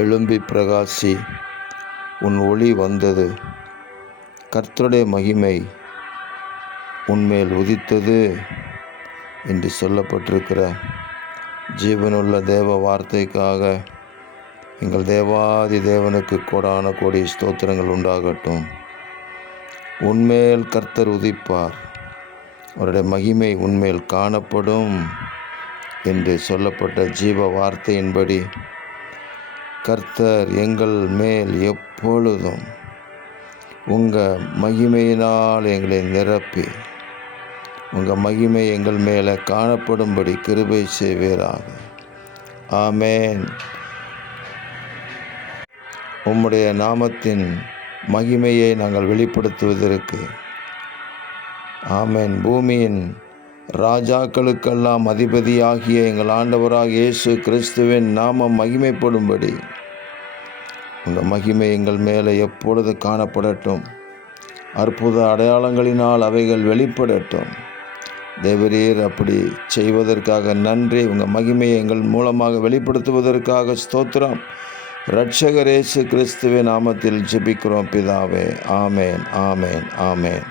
எழும்பி பிரகாசி, உன் ஒளி வந்தது, கர்த்தருடைய மகிமை உன்மேல் உதித்தது என்று சொல்லப்பட்டிருக்கிற ஜீவனுள்ள தேவ வார்த்தைக்காக எங்கள் தேவாதி தேவனுக்கு கோடான கோடி ஸ்தோத்திரங்கள் உண்டாகட்டும். உன்மேல் கர்த்தர் உதிப்பார், அவருடைய மகிமை உன்மேல் காணப்படும் என்று சொல்லப்பட்ட ஜீவ வார்த்தையின்படி கர்த்தர் எங்கள் மேல் எப்பொழுதும் உங்கள் மகிமையினால் எங்களை நிரப்பி உங்கள் மகிமை எங்கள் மேலே காணப்படும்படி கிருபை செய்வீராக. ஆமேன். உம்முடைய நாமத்தின் மகிமையை நாங்கள் வெளிப்படுத்துவதற்கு ஆமேன். பூமியின் ராஜாக்களுக்கெல்லாம் அதிபதியாகிய எங்கள் ஆண்டவராக இயேசு கிறிஸ்துவின் நாமம் மகிமைப்படும்படி உங்கள் மகிமை எங்கள் மேலே எப்பொழுது காணப்படட்டும். அற்புத அடையாளங்களினால் அவைகள் வெளிப்படட்டும். தேவரீர் அப்படி செய்வதற்காக நன்றி. உங்கள் மகிமையை எங்கள் மூலமாக வெளிப்படுத்துவதற்காக ஸ்தோத்திரம். இரட்சகர் இயேசு கிறிஸ்துவின் நாமத்தில் ஜெபிக்கிறோம் பிதாவே. ஆமேன், ஆமேன், ஆமேன்.